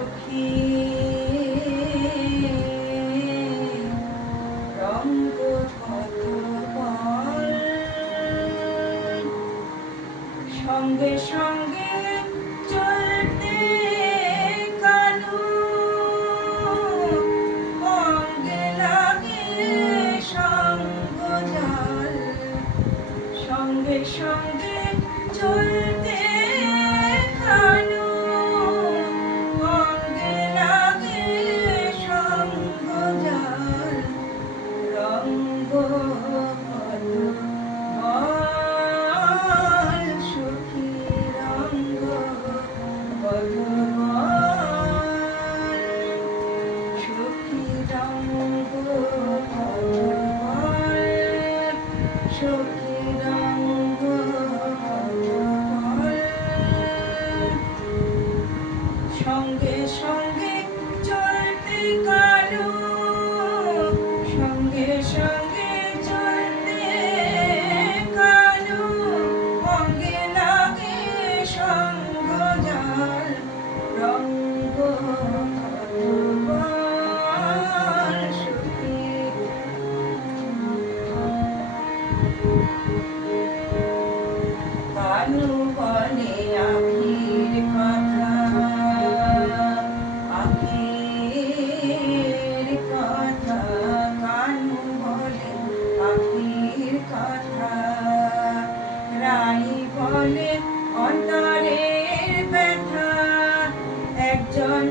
সখী রঙ্গ কত বল সঙ্গে সঙ্গে চলতে কালু অঙ্গে লাগে সঙ্গ জাল সঙ্গে সঙ্গে চলতে কালু অঙ্গে লাগে সঙ্গ জাল রঙ্গ কত বল সখী রঙ্গ কত বল সখী রঙ্গ কত বল সখী রঙ্গ কত বল সঙ্গে সঙ্গে চলতে কালু সঙ্গে সঙ্গে চলতে কালু অঙ্গে লাগে সঙ্গ জাল রঙ্গ কত বল সখী কালু বলে আখির কথা আখির কথা কালু বলে আখির কথা রানী বলে অন্তরের ব্যথা একজন